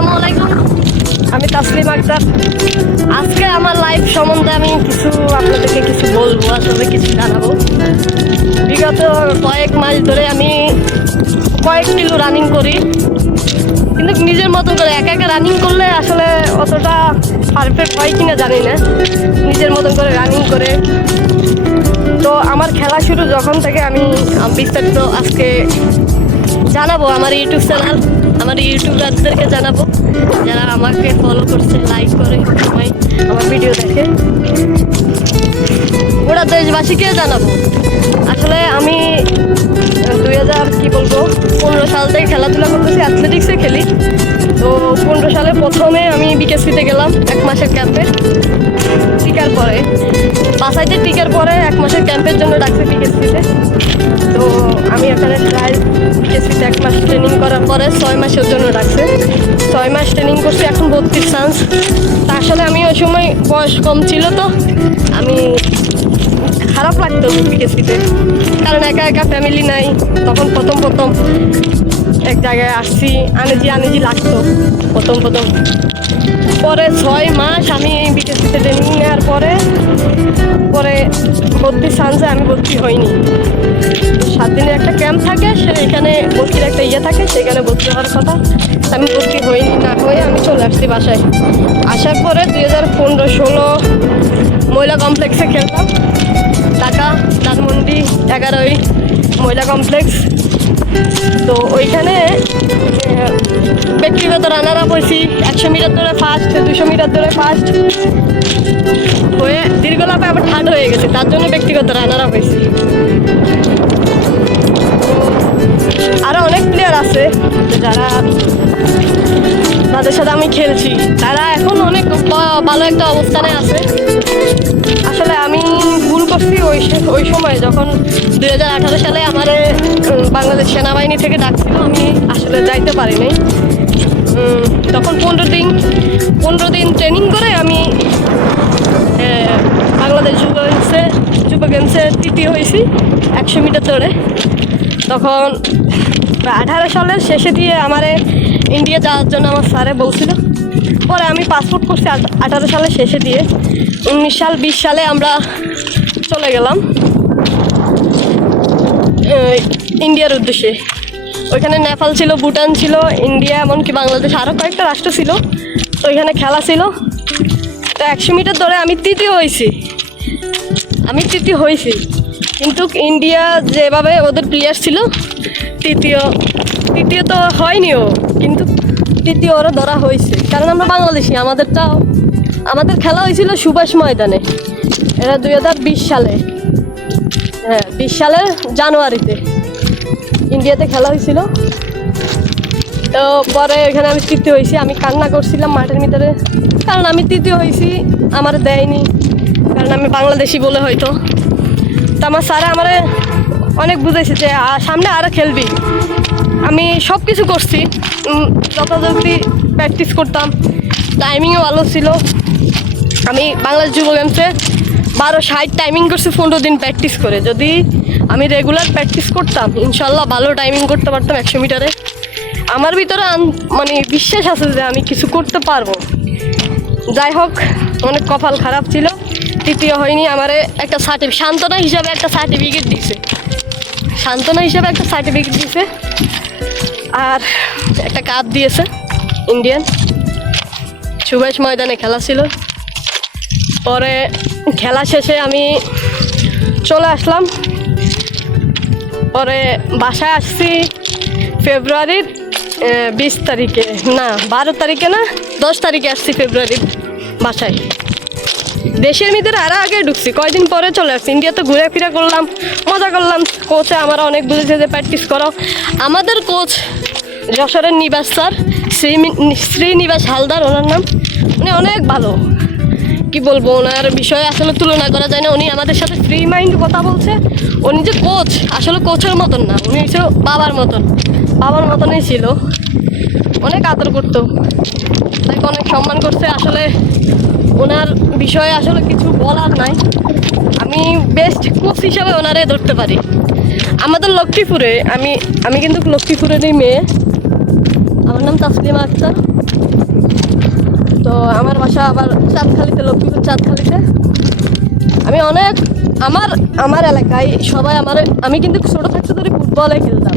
আসসালামু আলাইকুম, আমি তাসলিম আক্তার। আজকে আমার লাইফ সম্বন্ধে আমি আপনাদেরকে কিছু বলবো, আসলে কিছু জানাবো। বিগত কয়েক মাস ধরে আমি কয়েক কিলো রানিং করি, কিন্তু নিজের মতো করে একা একা রানিং করলে আসলে অতটা পারফেক্ট হয় কিনা জানি না। নিজের মতো করে রানিং করে তো আমার খেলা শুরু যখন থেকে আমি বিস্তারিত আজকে জানাবো। আমার ইউটিউব চ্যানেল, আমার ইউটিউবারদেরকে জানাবো যারা আমাকে ফলো করছে, লাইক করে, সবাই আমার ভিডিও দেখে, ওরা দেশবাসীকে জানাবো। আসলে আমি 2015 সাল থেকে খেলাধুলা করতেছি, অ্যাথলেটিক্সে খেলি। তো 15 সালে প্রথমে আমি বিকেএসপিতে গেলাম 1 মাসের ক্যাম্পে। টিকার পরে বাসাইতে টিকার পরে 1 মাসের ক্যাম্পের জন্য ডাকছে বিকেএসপিতে। তো আমি এখানে প্রায় বিকেএসপিতে 1 মাস ট্রেনিং করার পরে 6 মাসের জন্য ডাকছে। 6 মাস ট্রেনিং করছি, এখন 32 চান্স। তা আসলে আমি ওই সময় বয়স কম ছিল, তো আমি খারাপ লাগতো বিকেএসপিতে, কারণ একা একা ফ্যামিলি নাই। তখন প্রথম এক জায়গায় আসছি, আনেজি লাগতো প্রথম। পরে 6 মাস আমি বিকেএসপিতে ট্রেনিং নেওয়ার পরে 32 চান্সে আমি ভর্তি হইনি। 7 দিনের একটা ক্যাম্প থাকে, সেখানে ভর্তির একটা থাকে, সেখানে ভর্তি হওয়ার কথা। আমি ভর্তি হইনি, না হয়ে আমি চলে আসছি বাসায়। আসার পরে 2015-16 মহিলা কমপ্লেক্সে খেললাম, ঢাকা ধানমন্ডি 11 মহিলা কমপ্লেক্স। তো ওইখানে ব্যক্তিগত রানার আপ হয়েছি। 100 মিটার ধরে ফার্স্ট, 200 মিটার ধরে ফার্স্ট হয়ে দীর্ঘলাপে আবার থার্ড হয়ে গেছে, তার জন্য ব্যক্তিগত রানার আপ হয়েছি। আরও অনেক প্লেয়ার আছে যারা, তাদের সাথে আমি খেলছি, তারা এখন অনেক ভালো একটা অবস্থানে আছে। আসলে আমি ভুল করছি ওই সময়, যখন 2018 সালে আমার বাংলাদেশ সেনাবাহিনী থেকে ডাকছিল, আমি আসলে যাইতে পারিনি। তখন 15 দিন ট্রেনিং করে আমি বাংলাদেশ যুব গেমসে তৃতীয় হয়েছি 100 মিটার ধরে। তখন 18 সালের শেষে দিয়ে আমার ইন্ডিয়া যাওয়ার জন্য আমার স্যারে বলছিল। পরে আমি পাসপোর্ট করছি 18 সালের শেষে দিয়ে। 19 সাল 20 সালে আমরা চলে গেলাম ইন্ডিয়ার উদ্দেশ্যে। ওইখানে নেপাল ছিল, ভুটান ছিল, ইন্ডিয়া, এমনকি বাংলাদেশ, আরও কয়েকটা রাষ্ট্র ছিল। তো ওইখানে খেলা ছিল। তো 100 মিটার ধরে আমি তৃতীয় হয়েছি, কিন্তু ইন্ডিয়া যেভাবে ওদের প্লেয়ার ছিল, তৃতীয় তো হয়নিও, কিন্তু তৃতীয় ওরা ধরা হয়েছে, কারণ আমরা বাংলাদেশি। আমাদের খেলা হয়েছিল সুভাষ ময়দানে, এটা 2020 সালে, 20 সালের জানুয়ারিতে ইন্ডিয়াতে খেলা হয়েছিল। তো পরে এখানে আমি তৃতীয় হয়েছি। আমি কান্না করছিলাম মাঠের ভিতরে, কারণ আমি তৃতীয় হয়েছি, আমার দেয়নি, কারণ আমি বাংলাদেশি বলে হয়তো। তো আমার স্যারে আমার অনেক বুঝাইছে যে সামনে আরও খেলবি। আমি সব কিছু করছি, যথাযথি প্র্যাকটিস করতাম, টাইমিংও ভালো ছিল। আমি বাংলাদেশ যুব গেমসে 12:60 টাইমিং করছি 15 দিন প্র্যাকটিস করে। যদি আমি রেগুলার প্র্যাকটিস করতাম, ইনশাল্লাহ ভালো টাইমিং করতে পারতাম 100 মিটারে। আমার ভিতরে মানে বিশ্বাস আছে যে আমি কিছু করতে পারবো। যাই হোক, অনেক কপাল খারাপ ছিল, তৃতীয় হয়নি। আমার একটা সান্ত্বনা হিসাবে একটা সার্টিফিকেট দিয়েছে, আর একটা কাপ দিয়েছে ইন্ডিয়ান। সুভাষ ময়দানে খেলা ছিল। পরে খেলা শেষে আমি চলে আসলাম। পরে বাসায় আসছি ফেব্রুয়ারির 20 তারিখে, না 12 তারিখে, না 10 তারিখে আসছি ফেব্রুয়ারির বাসায়। দেশের ভিতরে আরও আগে ঢুকছি, কয়দিন পরে চলে আসছি। ইন্ডিয়াতে ঘুরে ফিরে করলাম, মজা করলাম। কোচে আমরা অনেক বুঝেছে যে প্র্যাকটিস করো। আমাদের কোচ যশোরের নিবাস স্যার, শ্রীনিবাস হালদার ওনার নাম, উনি অনেক ভালো। কি বলবো, ওনার বিষয়ে আসলে তুলনা করা যায় না। উনি আমাদের সাথে ফ্রি মাইন্ড কথা বলছে। উনি যে কোচ, আসলে কোচের মতন না, উনি হচ্ছে বাবার মতনই ছিল। অনেক আদর করতো, তাকে অনেক সম্মান করছে। আসলে ওনার বিষয়ে আসলে কিছু বলার নাই। আমি বেস্ট কোচ হিসাবে ওনারে ধরতে পারি। আমাদের লক্ষ্মীপুরে, আমি কিন্তু লক্ষ্মীপুরেরই মেয়ে। আমার আমার নাম তাসলিমা আক্তার। তো আমার বাসা আবার চাঁদখালিতে, লক্ষ্মীপুর চাঁদখালিতে। আমি অনেক আমার আমার এলাকায় সবাই আমি কিন্তু ছোটো থাকতে ধরে ফুটবলে খেলতাম।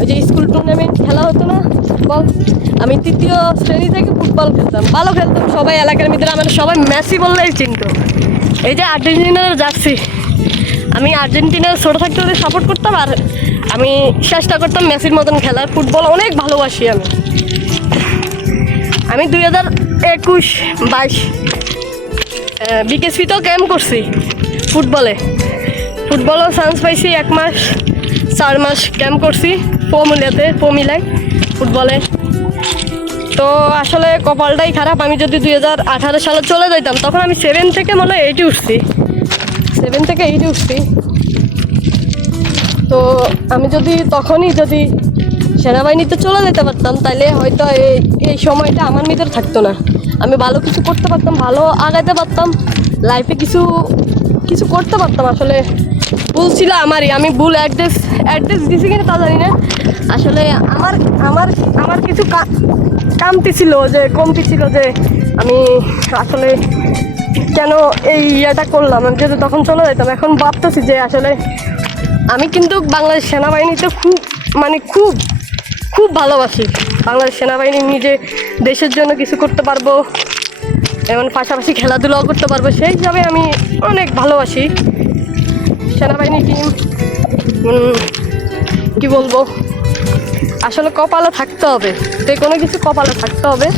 ওই যে স্কুল টুর্নামেন্ট খেলা হতো না ফুটবল, আমি 3য় শ্রেণী থেকে ফুটবল খেলতাম, ভালো খেলতাম। সবাই এলাকার ভিতরে আমার সবাই মেসি বললেই চিনতো। এই যে আর্জেন্টিনার জার্সি, আমি আর্জেন্টিনার ছোটো থাকতে ধরে সাপোর্ট করতাম, আর আমি চেষ্টা করতাম মেসির মতন খেলার। ফুটবল অনেক ভালোবাসি আমি 2021-22 বিকেএসপিতেও ক্যাম্প করছি ফুটবলও চান্স পাইছি। 1 মাস 4 মাস ক্যাম্প করছি পমিলায় ফুটবলে। তো আসলে কপালটাই খারাপ। আমি যদি 2018 সালে চলে যাইতাম, তখন আমি 7 থেকে মনে হয় 8 উঠছি, 7 থেকে 8 উঠছি। তো আমি তখনই যদি সেনাবাহিনীতে চলে যেতে পারতাম, তাহলে হয়তো এই সময়টা আমার ভিতরে থাকতো না। আমি ভালো কিছু করতে পারতাম, ভালো আগাইতে পারতাম, লাইফে কিছু কিছু করতে পারতাম। আসলে ভুল ছিল আমারই, আমি ভুল অ্যাড্রেস দিছি কিনা তা জানি না। আসলে আমার কিছু কমতি ছিল যে আমি আসলে কেন এই ইয়েটা করলাম। আমি যদি তখন চলে যেতাম, এখন ভাবতেছি যে আসলে আমি কিন্তু বাংলাদেশ সেনাবাহিনীতে খুব ভালোবাসি। বাংলাদেশ সেনাবাহিনী নিজে দেশের জন্য কিছু করতে পারবো, এমন পাশাপাশি খেলাধুলাও করতে পারবো, সেই হিসাবে আমি অনেক ভালোবাসি সেনাবাহিনী টিম। কি বলবো, আসলে কপালে থাকতে হবে, যে কোনো কিছু কপালে থাকতে হবে।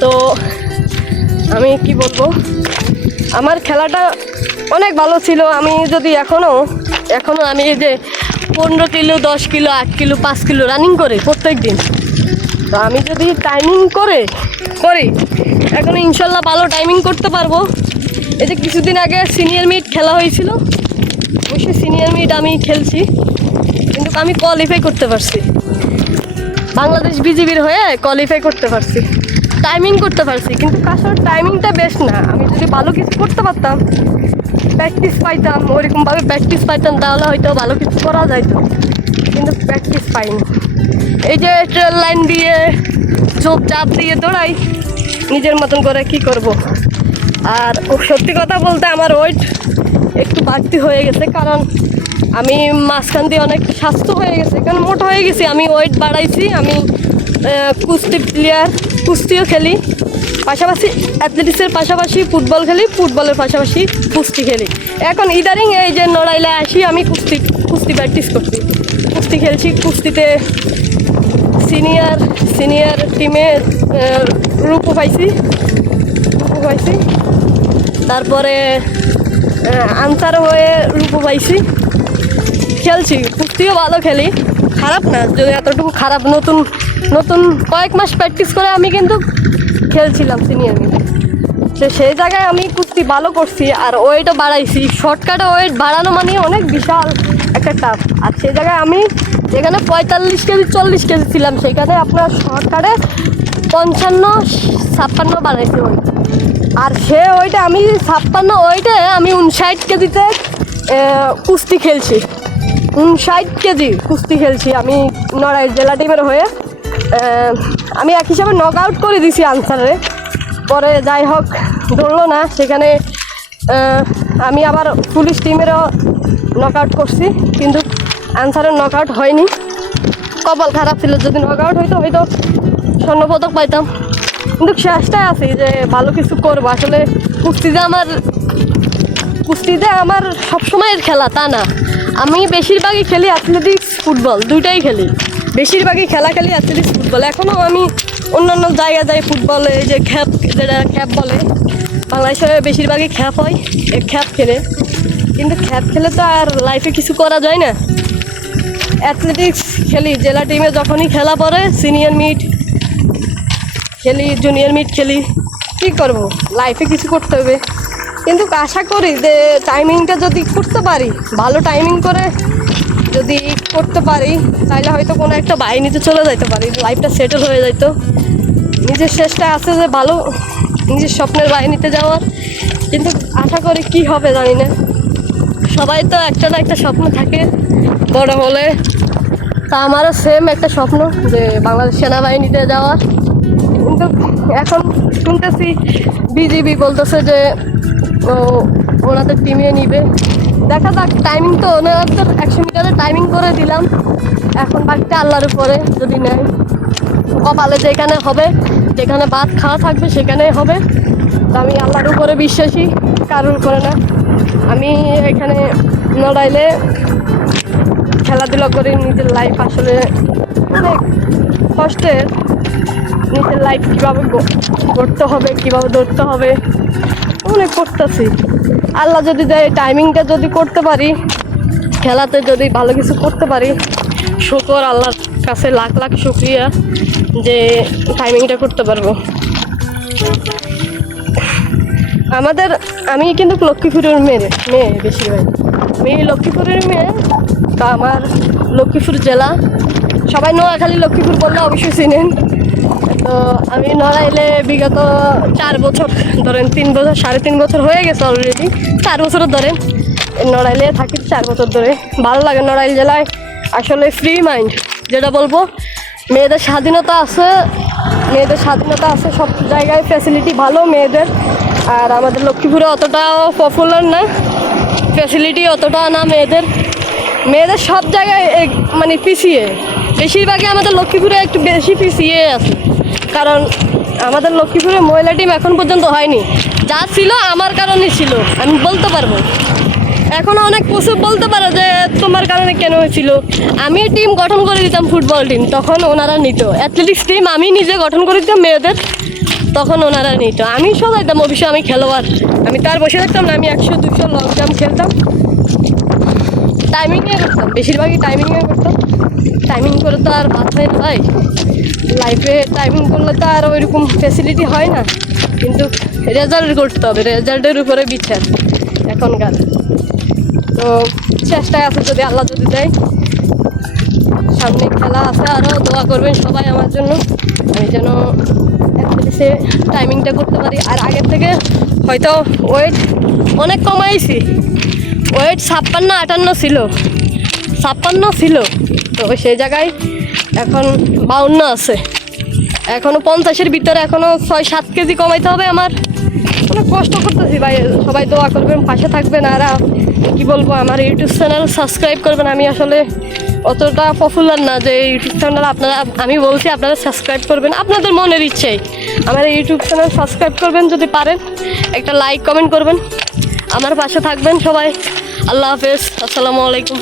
তো আমি কি বলবো, আমার খেলাটা অনেক ভালো ছিল। আমি যদি এখনও আমি এই যে 15 kilo, 10 kilo, 8 kilo, 5 kilo running করি প্রত্যেক দিন, তো আমি যদি টাইমিং করি এখন ইনশাল্লাহ ভালো টাইমিং করতে পারবো। এই যে কিছুদিন আগে সিনিয়র মিট খেলা হয়েছিল, অবশ্যই সিনিয়র মিট আমি খেলছি, কিন্তু আমি কোয়ালিফাই করতে পারছি, বাংলাদেশ বিজিবির হয়ে কোয়ালিফাই করতে পারছি, টাইমিং করতে পারছি। কিন্তু আসলে টাইমিংটা বেশ না। আমি যদি ভালো কিছু করতে পারতাম, প্র্যাকটিস পাইতাম, ওইরকমভাবে প্র্যাকটিস পাইতাম, তাহলে হয়তো ভালো কিছু করা যাইতো, কিন্তু প্র্যাকটিস পাইনি। এই যে ট্রেন লাইন দিয়ে চাপ দিয়ে দৌড়াই নিজের মতন করে, কি করব। আর সত্যি কথা বলতে আমার ওয়েট একটু বাড়তি হয়ে গেছে, কারণ আমি মাঝখান দিয়ে অনেক স্বাস্থ্য হয়ে গেছে, কারণ মোটা হয়ে গেছি। আমি ওয়েট বাড়াইছি। আমি কুস্তি প্লেয়ার, কুস্তিও খেলি, পাশাপাশি অ্যাথলেটিক্সের পাশাপাশি ফুটবল খেলি, ফুটবলের পাশাপাশি কুস্তি খেলি। এখন ইদারিং এই যে নড়াইলে আসি, আমি কুস্তি প্র্যাকটিস করছি, কুস্তি খেলছি। কুস্তিতে সিনিয়র টিমে রূপও পাইছি। তারপরে আনসার হয়ে রূপও পাইছি। খেলছি, কুস্তিও ভালো খেলি, খারাপ না, যদি এতটুকু খারাপ। নতুন কয়েক মাস প্র্যাকটিস করে আমি কিন্তু খেলছিলাম সিনিয়র মিট। সেই জায়গায় আমি কুস্তি ভালো করছি, আর ওয়েটও বাড়াইছি। শর্টকাটে ওয়েট বাড়ানো মানে অনেক বিশাল একটা টাফ। আর সেই জায়গায় আমি যেখানে 45 কেজি 40 কেজি ছিলাম, সেখানে আপনার শর্টকাটে 55-56 বাড়াইছি ওয়েট। আর সে ওইটা আমি 56 ওইটে আমি 59 কেজিতে কুস্তি খেলছি, 59 কেজি কুস্তি খেলছি আমি নড়াইল জেলা টিমের হয়ে। আমি এক হিসাবে নক আউট করে দিছি আনসারে, পরে যাই হোক ধরলো না। সেখানে আমি আবার পুলিশ টিমেরও নক আউট করছি, কিন্তু আনসারের নক আউট হয়নি। কপাল খারাপ ছিল, যদি নক আউট হইতো হয়তো স্বর্ণপদক পাইতাম। কিন্তু চেষ্টায় আছি যে ভালো কিছু করবো। আসলে কুস্তিতে আমার সবসময়ের খেলা তা না, আমি বেশিরভাগই খেলি অ্যাথলেটিক্স, ফুটবল, দুইটাই খেলি। বেশিরভাগই খেলা খেলি অ্যাথলেটিক্স, ফুটবল। এখনও আমি অন্যান্য জায়গায় যাই ফুটবলে, যে খ্যাপ বলে, বাংলাদেশে বেশিরভাগই খ্যাপ হয়, খ্যাপ খেলে। কিন্তু খ্যাপ খেলে তো আর লাইফে কিছু করা যায় না। অ্যাথলেটিক্স খেলি, জেলা টিমে যখনই খেলা পড়ে সিনিয়র মিট খেলি, জুনিয়র মিট খেলি। কী করবো, লাইফে কিছু করতে হবে। কিন্তু আশা করি যে টাইমিংটা যদি করতে পারি, ভালো টাইমিং করে যদি করতে পারি, তাহলে হয়তো কোনো একটা বাহিনীতে চলে যেতে পারি, লাইফটা সেটেল হয়ে যেত। নিজের চেষ্টা আছে যে ভালো নিজের স্বপ্নের বাহিনীতে যাওয়ার, কিন্তু আশা করি কি হবে জানি না। সবাই তো একটা না একটা স্বপ্ন থাকে বড় হলে, তা আমারও সেম একটা স্বপ্ন যে বাংলাদেশ সেনাবাহিনীতে যাওয়ার, কিন্তু এখন শুনতেছি বিজিবি বলতেছে যে ওনাদের টিমে নিবে। দেখা যাক, টাইমিং তো ওনাদের 100 মিটারের টাইমিং করে দিলাম, এখন বাকিটা আল্লাহর উপরে, যদি নেয় কপালে যেখানে হবে, যেখানে ভাত খাওয়া থাকবে সেখানেই হবে। তো আমি আল্লাহর উপরে বিশ্বাসী, কারোর উপরে না। আমি এখানে নড়াইলে খেলাধুলা করে নিজের লাইফ আসলে অনেক কষ্টের, নিজের লাইফ কীভাবে গড়তে হবে, কীভাবে ধরতে হবে অনেক করতেছি। আল্লাহ যদি দেয়, টাইমিংটা যদি করতে পারি, খেলাতে যদি ভালো কিছু করতে পারি, শুকর আল্লাহর কাছে লাখ লাখ শুকরিয়া যে টাইমিংটা করতে পারবো। আমি কিন্তু লক্ষ্মীপুরের মেয়ে বেশিরভাগ, আমি লক্ষ্মীপুরের মেয়ে। তা আমার লক্ষ্মীপুর জেলা, সবাই নোয়াখালী লক্ষ্মীপুর বললে অবশ্যই চিনেন। তো আমি নড়াইলে বিগত 4 বছর ধরেন, 3 বছর 3.5 বছর হয়ে গেছে অলরেডি, 4 বছর ধরেন নড়াইলে থাকি, 4 বছর ধরে। ভালো লাগে নড়াইল জেলায়, আসলে ফ্রি মাইন্ড যেটা বলবো। মেয়েদের স্বাধীনতা আছে, সব জায়গায় ফ্যাসিলিটি ভালো মেয়েদের। আর আমাদের লক্ষ্মীপুরে অতটাও পপুলার না, ফ্যাসিলিটি অতটা না মেয়েদের সব জায়গায় মানে পিছিয়ে। বেশিরভাগই আমাদের লক্ষ্মীপুরে একটু বেশি পিছিয়ে আছে, কারণ আমাদের লক্ষ্মীপুরে মহিলা টিম এখন পর্যন্ত হয়নি। যা ছিল আমার কারণে ছিল, আমি বলতে পারবো। এখনও অনেক কিছু বলতে পারো যে তোমার কারণে কেন হয়েছিল। আমি টিম গঠন করে দিতাম, ফুটবল টিম, তখন ওনারা নিত। অ্যাথলেটিক্স টিম আমি নিজে গঠন করে দিতাম মেয়েদের, তখন ওনারা নিত। আমি সবাইতাম, অবশ্যই আমি খেলোয়াড়, আমি তার বসে থাকতাম না। আমি 100-200 লং জাম্প খেলতাম, টাইমিংয়ে করতাম, বেশিরভাগই টাইমিংয়ে করতাম। টাইমিং করে তো আর বাদ হয় না ভাই, লাইফে টাইমিং করলে তো আর ওইরকম ফ্যাসিলিটি হয় না। কিন্তু রেজাল্ট করতে হবে, রেজাল্টের উপরে বিচার এখনকার। তো চেষ্টায় আছে, যদি আল্লাহ যদি দেয়। সামনে খেলা আছে, আরও দোয়া করবেন সবাই আমার জন্য, আমি যেন অ্যাথলেটিক্সে টাইমিংটা করতে পারি। আর আগের থেকে হয়তো ওয়েট অনেক কমাইছি, ওয়েট 56-58 ছিল, 56 ছিল, তো সেই জায়গায় এখন 52 আছে। এখনও 50-এর ভিতরে এখনও 6-7 কেজি কমাইতে হবে আমার। অনেক কষ্ট করতেছি ভাই, সবাই দোয়া করবেন, পাশে থাকবেন। আর কি বলবো, আমার ইউটিউব চ্যানেল সাবস্ক্রাইব করবেন। আমি আসলে অতটা পপুলার না যে ইউটিউব চ্যানেল আপনারা, আমি বলছি আপনারা সাবস্ক্রাইব করবেন, আপনাদের মনের ইচ্ছেই আমার ইউটিউব চ্যানেল সাবস্ক্রাইব করবেন। যদি পারেন একটা লাইক কমেন্ট করবেন, আমার পাশে থাকবেন সবাই। আল্লাহ হাফেজ, আসসালামু আলাইকুম।